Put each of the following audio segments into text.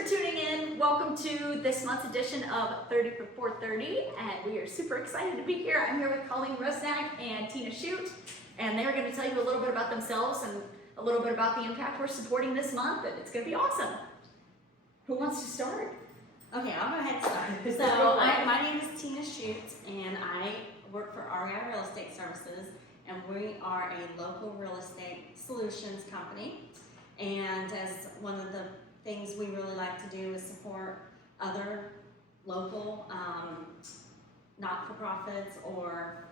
for tuning in. Welcome to this month's edition of 30 for 430, and we are super excited to be here. I'm here with Colleen Rusnak and Tina Shute, and they're going to tell you a little bit about themselves and a little bit about the impact we're supporting this month, and it's going to be awesome. Who wants to start? Okay, I'll go ahead and start. So my name is Tina Shute, and I work for REI Real Estate Services, and we are a local real estate solutions company. And as one of the things we really like to do is support other local not-for-profits or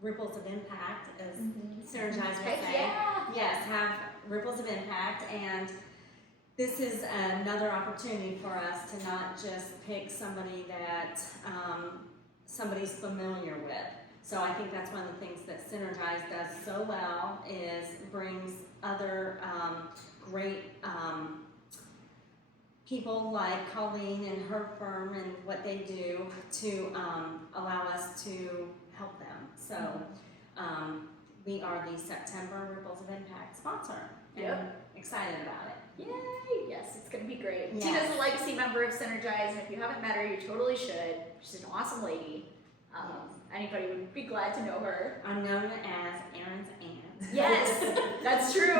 ripples of impact, as Synergize would say. Yeah. Yes, have ripples of impact. And this is another opportunity for us to not just pick somebody that somebody's familiar with. So I think that's one of the things that Synergize does so well, is brings other great people like Colleen and her firm and what they do to allow us to help them. So we are the September Ripples of Impact sponsor, and excited about it. Yay! Yes, it's going to be great. Yes. Tina's a legacy member of Synergize, and if you haven't met her, you totally should. She's an awesome lady. Anybody would be glad to know her. I'm known as Aaron's aunt. Yes, that's true.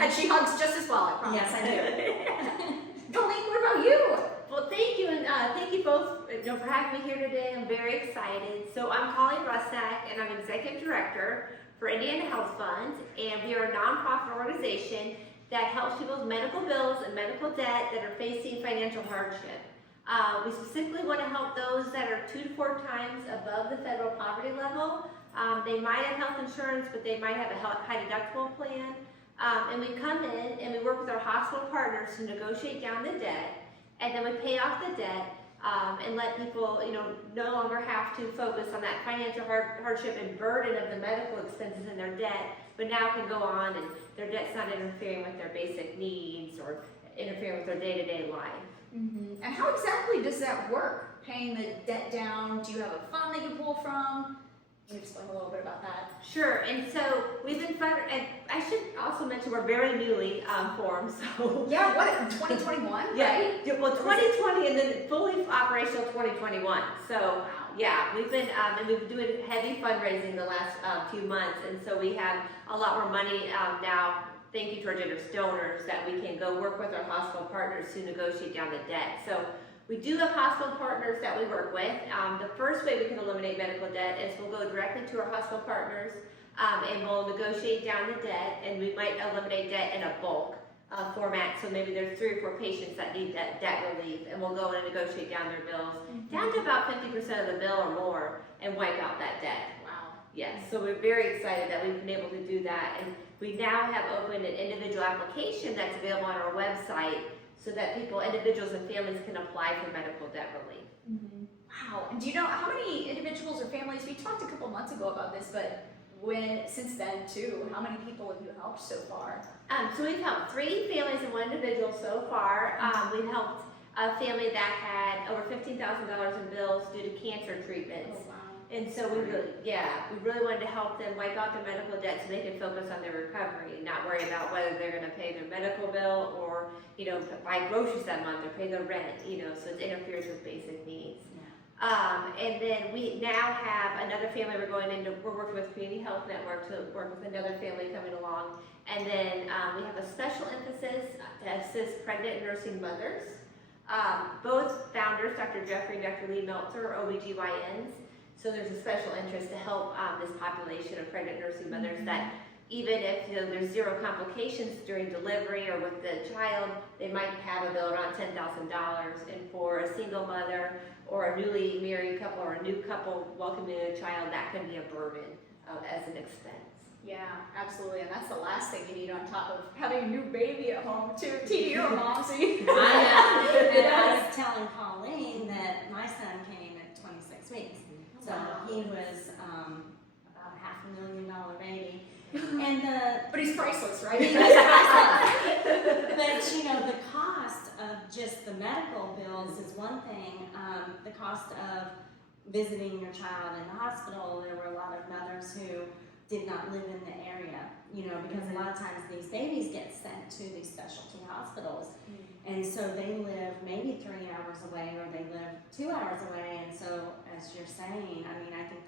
And she hugs just as well, I promise. Yes, I do. Colleen, what about you? Well, thank you, and thank you both for having me here today. I'm very excited. So I'm Colleen Rusnak, and I'm Executive Director for Indiana Health Fund, and we are a nonprofit organization that helps people with medical bills and medical debt that are facing financial hardship. We specifically want to help those that are 2 to 4 times above the federal poverty level. They might have health insurance, but they might have a high deductible plan. And we come in and we work with our hospital partners to negotiate down the debt, and then we pay off the debt and let people, no longer have to focus on that financial hardship and burden of the medical expenses in their debt, but now can go on and their debt's not interfering with their basic needs or interfering with their day-to-day life. And how exactly does that work? Paying the debt down? Do you have a fund that you pull from? Can you explain a little bit about that? Sure, and so we've been and I should also mention we're very newly formed, so. Yeah, what, 2021? Yeah, Right? well, 2020 and then fully operational 2021. So, yeah, we've been, and we've been doing heavy fundraising the last few months, and so we have a lot more money now. Thank you to our generous donors that we can go work with our hospital partners to negotiate down the debt. So we do have hospital partners that we work with. The first way we can eliminate medical debt is we'll go directly to our hospital partners and we'll negotiate down the debt, and we might eliminate debt in a bulk format. So maybe there's 3 or 4 patients that need that debt relief, and we'll go in and negotiate down their bills down to about 50% of the bill or more and wipe out that debt. Wow. Yes, so we're very excited that we've been able to do that, and we now have opened an individual application that's available on our website so that individuals and families can apply for medical debt relief. Wow. And do you know how many individuals or families, we talked a couple months ago about this, but since then too, how many people have you helped so far? So we've helped 3 families and 1 individual so far. We've helped a family that had over $15,000 in bills due to cancer treatments. Oh, wow. And so we really wanted to help them wipe out their medical debt so they could focus on their recovery and not worry about whether they're going to pay their medical bill or, buy groceries that month or pay their rent, so it interferes with basic needs. And then we now have another family we're working with Community Health Network to work with another family coming along. And then we have a special emphasis to assist pregnant and nursing mothers. Both founders, Dr. Jeffrey and Dr. Lee Meltzer, are OBGYNs. So there's a special interest to help this population of pregnant nursing mothers that even if there's 0 complications during delivery or with the child, they might have a bill around $10,000. And for a single mother or a newly married couple or a new couple welcoming a child, that can be a burden as an expense. Yeah, absolutely. And that's the last thing you need on top of having a new baby at home too. Tina, you're a mom, so you I know. And I was telling Colleen that my son came at 26 weeks. So he was about a $500,000 baby. And but he's priceless, right? He was priceless. But the cost of just the medical bills is one thing. The cost of visiting your child in the hospital, there were a lot of mothers who did not live in the area, you know, because a lot of times these babies get sent to these specialty hospitals. And so they live maybe 3 hours away, or they live 2 hours away. And so, as you're saying, I mean, I think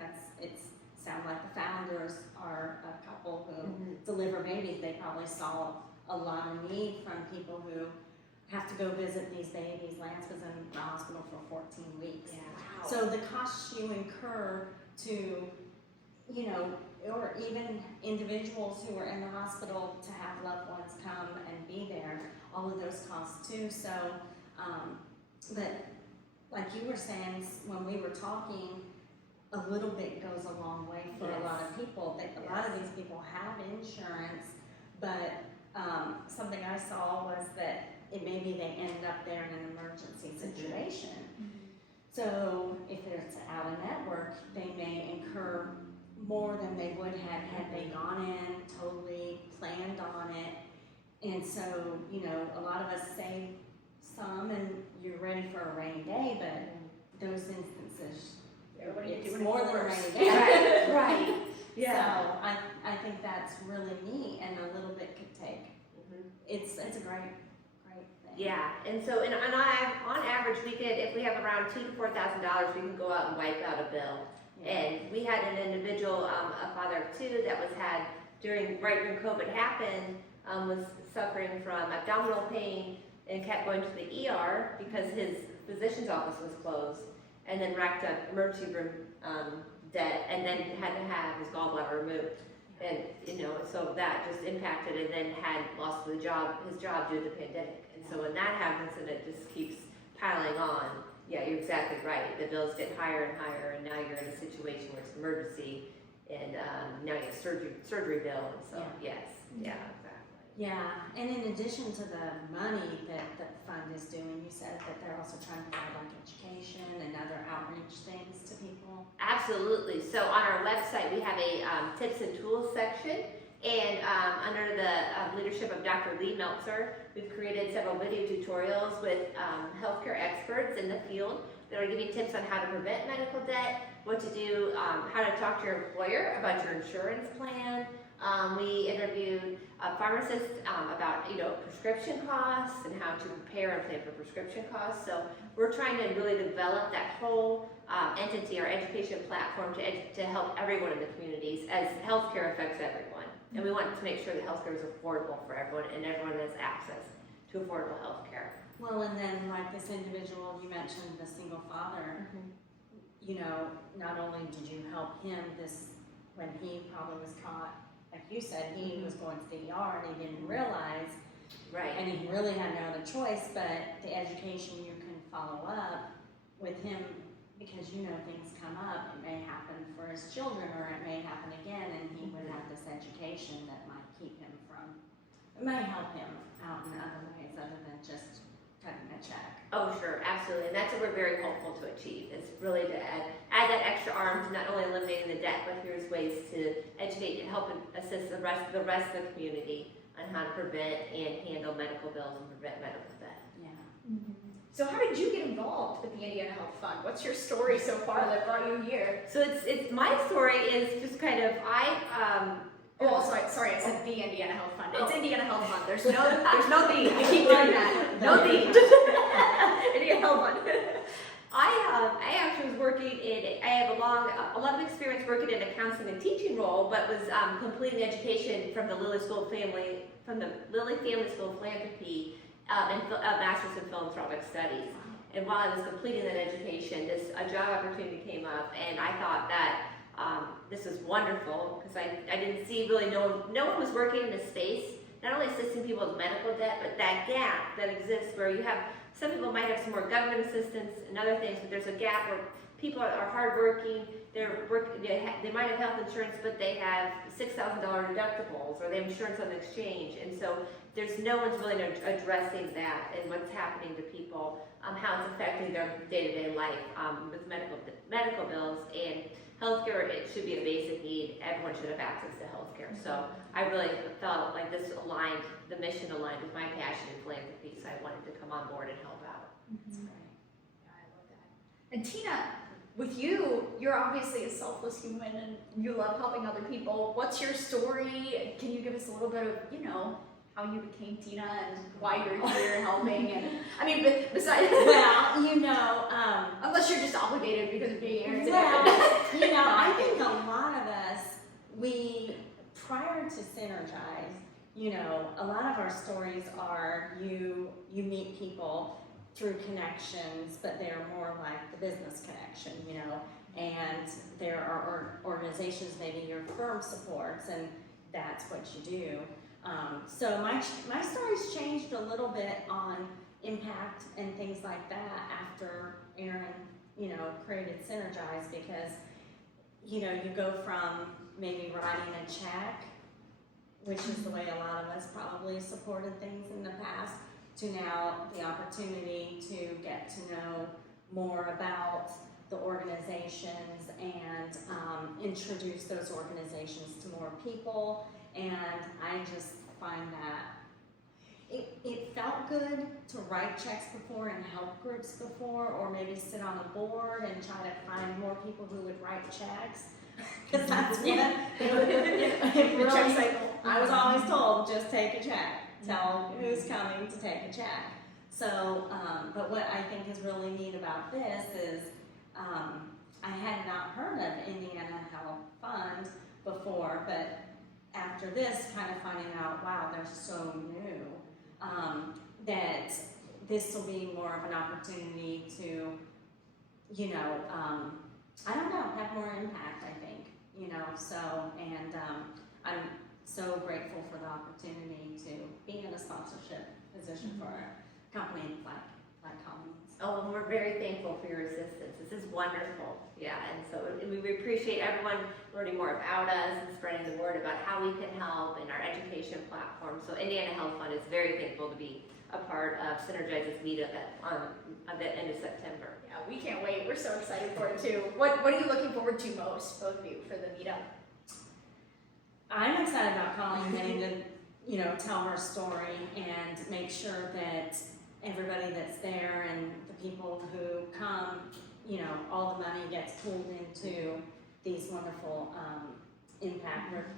sounds like the founders are a couple who deliver babies. They probably saw a lot of need from people who have to go visit these babies. Lance was in the hospital for 14 weeks. Yeah. Wow. So the costs you incur to, you know, or even individuals who are in the hospital to have loved ones come and be there, all of those costs too. So, but like you were saying when we were talking, a little bit goes a long way for a lot of people. A lot of these people have insurance, but something I saw was that maybe they ended up there in an emergency situation. So if it's out of network, they may incur more than they would have had they gone in, totally planned on it. And so, you know, a lot of us save some and you're ready for a rainy day, but those instances, it's more than a rainy day. Right. Yeah. So I think that's really neat, and a little bit could take. It's a great thing. Yeah, and so on average, we could, if we have around $2,000 to $4,000, we can go out and wipe out a bill. And we had an individual, a father of two, that had right when COVID happened, was suffering from abdominal pain and kept going to the ER because his physician's office was closed, and then racked up emergency room debt, and then had to have his gallbladder removed. And, you know, so that just impacted, and then had lost his job due to the pandemic. And so when that happens, and it just keeps piling on, yeah, you're exactly right. The bills get higher and higher, and now you're in a situation where it's emergency, and now you have surgery bill, and so, yes, yeah, exactly. Yeah, and in addition to the money that the fund is doing, you said that they're also trying to provide like education and other outreach things to people. Absolutely. So on our website, we have a tips and tools section, and under the leadership of Dr. Lee Meltzer, we've created several video tutorials with healthcare experts in the field that are giving tips on how to prevent medical debt, what to do, how to talk to your employer about your insurance plan. We interviewed pharmacists about, you know, prescription costs and how to prepare and plan for prescription costs. So we're trying to really develop that whole entity, our education platform, to help everyone in the communities, as healthcare affects everyone. And we want to make sure that healthcare is affordable for everyone, and everyone has access to affordable healthcare. Well, and then like this individual, you mentioned the single father, you know, not only did you help him when he probably was caught, like you said, he was going to the ER and he didn't realize, Right. and he really had no other choice, but the education you can follow up with him, because you know things come up, it may happen for his children or it may happen again, and he would have this education that might it might help him out in other ways other than just cutting a check. Oh, sure, absolutely, and that's what we're very hopeful to achieve. It's really to add that extra arm to not only eliminating the debt, but here's ways to educate and help and assist the rest of the community on how to prevent and handle medical bills and prevent medical debt. Yeah. So how did you get involved with the Indiana Health Fund? What's your story so far that brought you here? So it's my story is just kind of Sorry, I said the Indiana Health Fund. It's Indiana Health Fund. There's no the. I keep doing that. No the. Indiana Health Fund. I actually was working I have a lot of experience working in a counseling and teaching role, but was completing education from the Lilly School of Family School of Philanthropy and a master's in philanthropic studies. And while I was completing that education, a job opportunity came up, and I thought that this was wonderful because I didn't see really no one was working in this space, not only assisting people with medical debt, but that gap that exists where you have some people might have some more government assistance and other things, but there's a gap where people are hardworking. They might have health insurance, but they have $6,000 deductibles, or they have insurance on the exchange, and so there's no one's really addressing that and what's happening to people, how it's affecting their day-to-day life with medical bills and healthcare. It should be a basic need. Everyone should have access to healthcare. So I really felt like the mission aligned with my passion in philanthropy, so I wanted to come on board and help out. That's great. Yeah, I love that. And Tina, with you, you're obviously a selfless human and you love helping other people. What's your story? Can you give us a little bit of, you know, how you became Tina and why you're here helping? And I mean, besides, Well, you know, unless you're just obligated because of being here today. well, you know, I think a lot of us, we, prior to Synergize, you know, a lot of our stories are you meet people through connections, but they're more like the business connection, you know, and there are organizations maybe your firm supports, and that's what you do. So my story's changed a little bit on impact and things like that after Aaron, you know, created Synergize, because, you know, you go from maybe writing a check, which is the way a lot of us probably supported things in the past, to now the opportunity to get to know more about the organizations and introduce those organizations to more people. And I just find that it felt good to write checks before and help groups before, or maybe sit on a board and try to find more people who would write checks. Because that's what it really, Check cycle. I was always told, just take a check. Tell who's coming to take a check. So, but what I think is really neat about this is I had not heard of Indiana Health Fund before, but after this, kind of finding out, wow, they're so new, that this will be more of an opportunity to, you know, I don't know, have more impact, I think, you know, so, and I'm so grateful for the opportunity to be in a sponsorship position for a company like Collins. Oh, and we're very thankful for your assistance. This is wonderful. Yeah, and so we appreciate everyone learning more about us and spreading the word about how we can help in our education platform. So Indiana Health Fund is very thankful to be a part of Synergize's Meetup at the end of September. Yeah, we can't wait. We're so excited for it too. What are you looking forward to most, both of you, for the meetup? I'm excited about Colleen getting to, you know, tell her story and make sure that everybody that's there and the people who come, you know, all the money gets pulled into these wonderful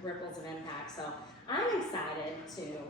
ripples of impact. So I'm excited to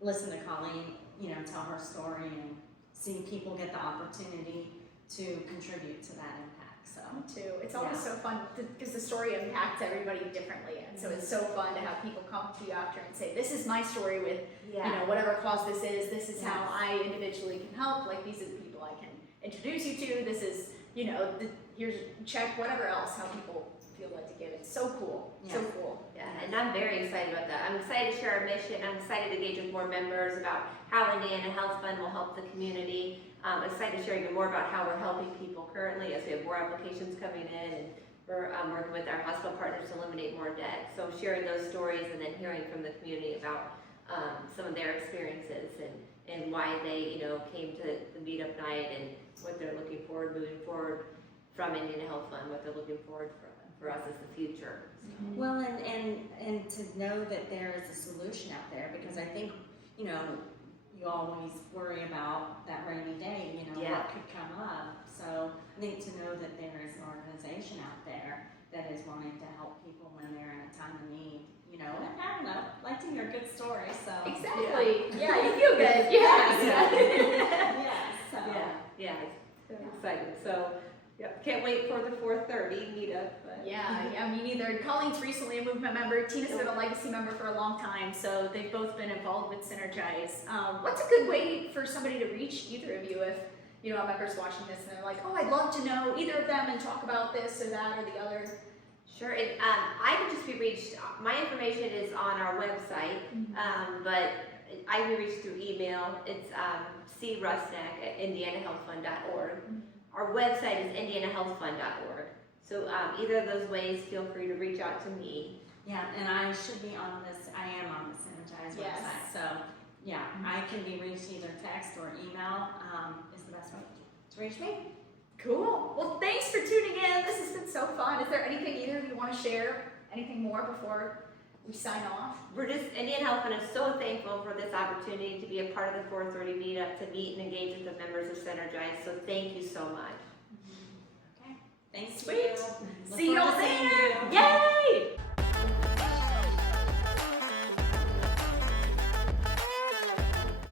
listen to Colleen, you know, tell her story and see people get the opportunity to contribute to that impact. So Me too. It's always so fun because the story impacts everybody differently, and so it's so fun to have people come to you after and say, "This is my story with you know whatever cause this is. This is how I individually can help. Like these are the people I can introduce you to. This is you know here's a check, whatever else. How people feel led to give. It's so cool. So cool. Yeah, and I'm very excited about that. I'm excited to share our mission. I'm excited to engage with more members about how Indiana Health Fund will help the community. I'm excited to share even more about how we're helping people currently as we have more applications coming in, and we're working with our hospital partners to eliminate more debt. So sharing those stories and then hearing from the community about some of their experiences and why they came to the meetup night and what they're looking forward moving forward from Indiana Health Fund, what they're looking forward for us as the future. So. Well, and to know that there is a solution out there, because I think, you always worry about that rainy day, what could come up. So I think to know that there is an organization out there that is wanting to help people when they're in a time of need, and I don't know, like to hear good stories, so. Exactly. Yeah, you feel good. Yeah. It's exciting. So, can't wait for the 4:30 meetup. But. Yeah, me neither. Colleen's recently a movement member. Tina's been a legacy member for a long time, so they've both been involved with Synergize. What's a good way for somebody to reach either of you if, a member's watching this and they're like, oh, I'd love to know either of them and talk about this or that or the other? Sure, I can just be reached, my information is on our website, but I can be reached through email. It's crusnack@indianahealthfund.org. Our website is indianahealthfund.org. So either of those ways, feel free to reach out to me. Yeah, and I should be on this, I am on the Synergize website. So I can be reached either text or email is the best way to reach me. Cool. Well, thanks for tuning in. This has been so fun. Is there anything either of you want to share? Anything more before we sign off? Indiana Health Fund is so thankful for this opportunity to be a part of the 4:30 meetup, to meet and engage with the members of Synergize. So thank you so much. Okay. Thank Sweet. you. Look See forward y'all to seeing